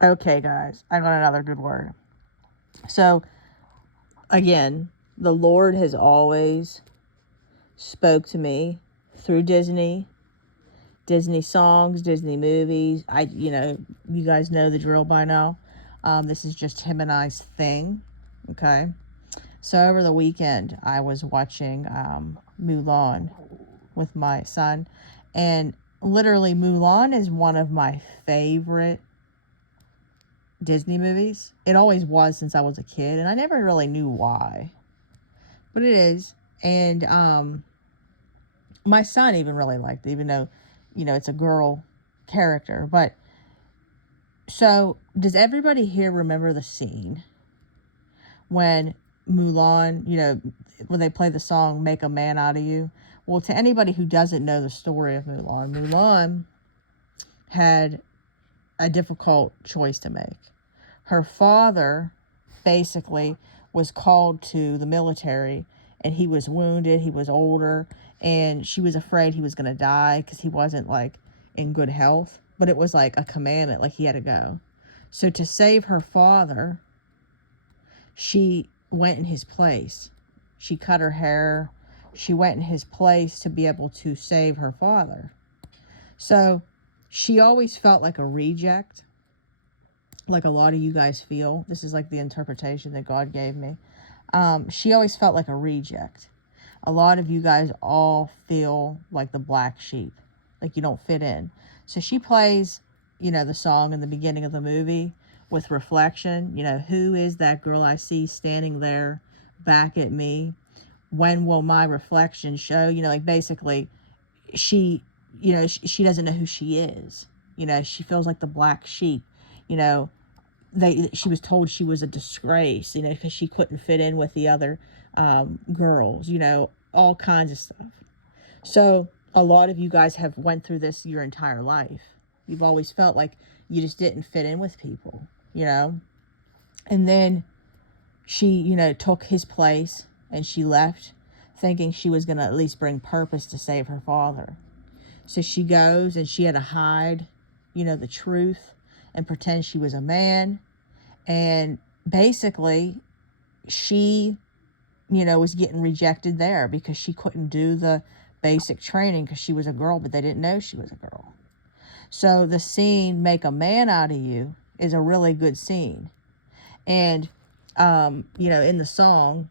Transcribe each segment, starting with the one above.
Okay, guys, I got another good word. So, again, the Lord has always spoke to me through Disney songs, Disney movies. You guys know the drill by now. This is just him and I's thing. Okay. So over the weekend, I was watching Mulan with my son, and literally, Mulan is one of my favorite Disney movies. It always was since I was a kid, and I never really knew why, but it is. And my son even really liked it, even though, it's a girl character. But so, does everybody here remember the scene when Mulan, when they play the song "Make a Man Out of You"? Well, to anybody who doesn't know the story of Mulan, Mulan had a difficult choice to make. Her father basically was called to the military, and he was wounded, he was older, and she was afraid he was going to die because he wasn't like in good health, but it was like a commandment, like he had to go. So to save her father, she went in his place. She cut her hair. She went in his place to be able to save her father. So she always felt like a reject, like a lot of you guys feel. This is like the interpretation that God gave me. She always felt like a reject. A lot of you guys all feel like the black sheep, like you don't fit in. So she plays, the song in the beginning of the movie with reflection. Who is that girl I see standing there back at me? When will my reflection show? Like basically, she, she doesn't know who she is. She feels like the black sheep. She was told she was a disgrace, because she couldn't fit in with the other girls, all kinds of stuff. So a lot of you guys have went through this your entire life. You've always felt like you just didn't fit in with people, and then she, took his place, and she left thinking she was going to at least bring purpose to save her father. So she goes and she had to hide, the truth, and pretend she was a man. And basically, she, was getting rejected there because she couldn't do the basic training because she was a girl, but they didn't know she was a girl. So the scene, "Make a Man Out of You," is a really good scene. And, in the song,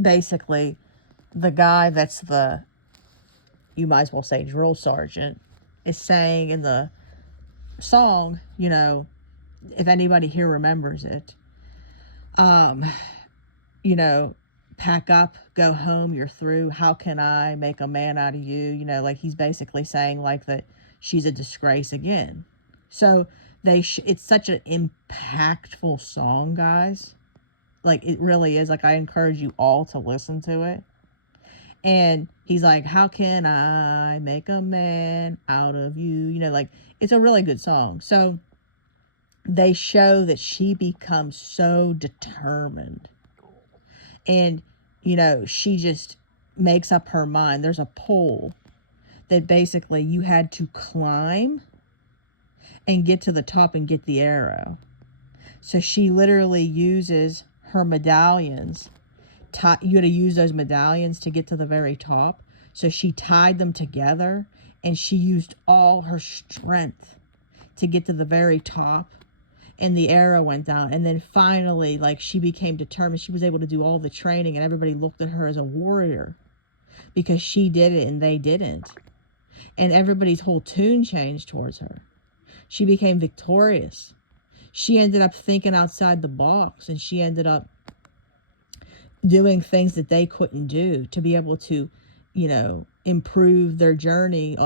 basically, the guy that's you might as well say drill sergeant, is saying in the song, if anybody here remembers it, um, pack up, go home, you're through. How can I make a man out of you? Like he's basically saying like that she's a disgrace again. So it's such an impactful song, guys. Like it really is. Like I encourage you all to listen to it. And he's like, how can I make a man out of you? Like it's a really good song. So they show that she becomes so determined. And, she just makes up her mind. There's a pole that basically you had to climb and get to the top and get the arrow. So she literally uses her medallions. You had to use those medallions to get to the very top. So she tied them together and she used all her strength to get to the very top. And the arrow went down. And then finally, like, she became determined. She was able to do all the training, and everybody looked at her as a warrior because she did it and they didn't. And everybody's whole tune changed towards her. She became victorious. She ended up thinking outside the box, and she ended up doing things that they couldn't do to be able to, improve their journey,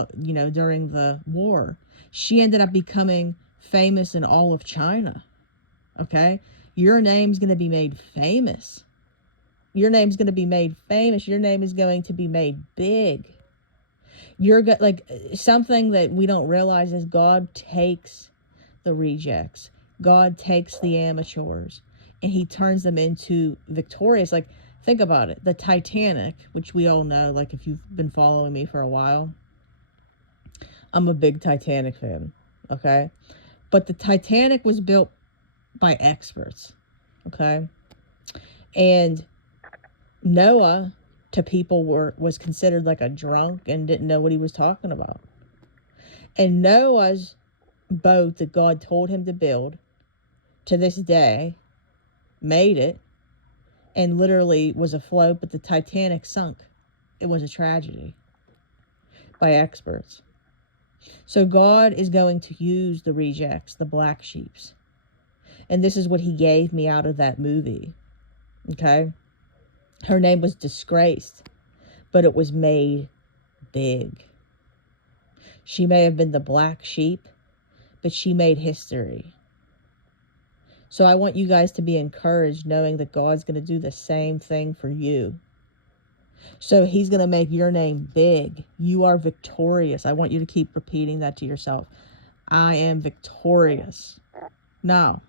during the war. She ended up becoming famous in all of China. Okay? Your name's going to be made famous. Your name's going to be made famous. Your name is going to be made big. Like something that we don't realize is God takes the rejects. God takes the amateurs and he turns them into victorious. Like think about it. The Titanic, which we all know, like if you've been following me for a while, I'm a big Titanic fan. Okay? But the Titanic was built by experts, okay? And Noah, to people, was considered like a drunk and didn't know what he was talking about. And Noah's boat that God told him to build, to this day, made it and literally was afloat, but the Titanic sunk. It was a tragedy by experts. So God is going to use the rejects, the black sheeps. And this is what he gave me out of that movie. Okay? Her name was Disgraced, but it was made big. She may have been the black sheep, but she made history. So I want you guys to be encouraged knowing that God's going to do the same thing for you. So he's going to make your name big. You are victorious. I want you to keep repeating that to yourself. I am victorious. Now,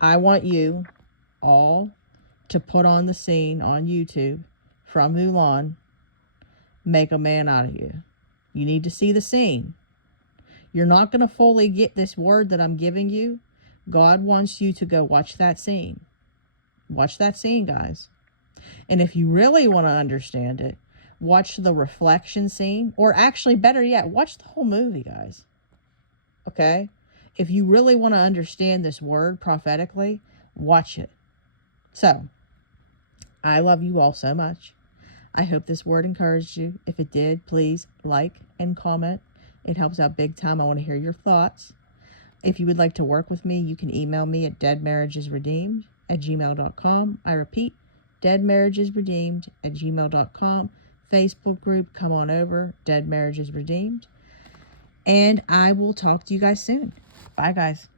I want you all to put on the scene on YouTube from Mulan, Make a Man Out of You. You need to see the scene. You're not going to fully get this word that I'm giving you. God wants you to go watch that scene. Watch that scene, guys. And if you really want to understand it, watch the reflection scene. Or actually, better yet, watch the whole movie, guys. Okay? If you really want to understand this word prophetically, watch it. So, I love you all so much. I hope this word encouraged you. If it did, please like and comment. It helps out big time. I want to hear your thoughts. If you would like to work with me, you can email me at deadmarriagesredeemed@gmail.com. I repeat, deadmarriagesredeemed@gmail.com. Facebook group, come on over, Dead Marriages Redeemed. And I will talk to you guys soon. Bye, guys.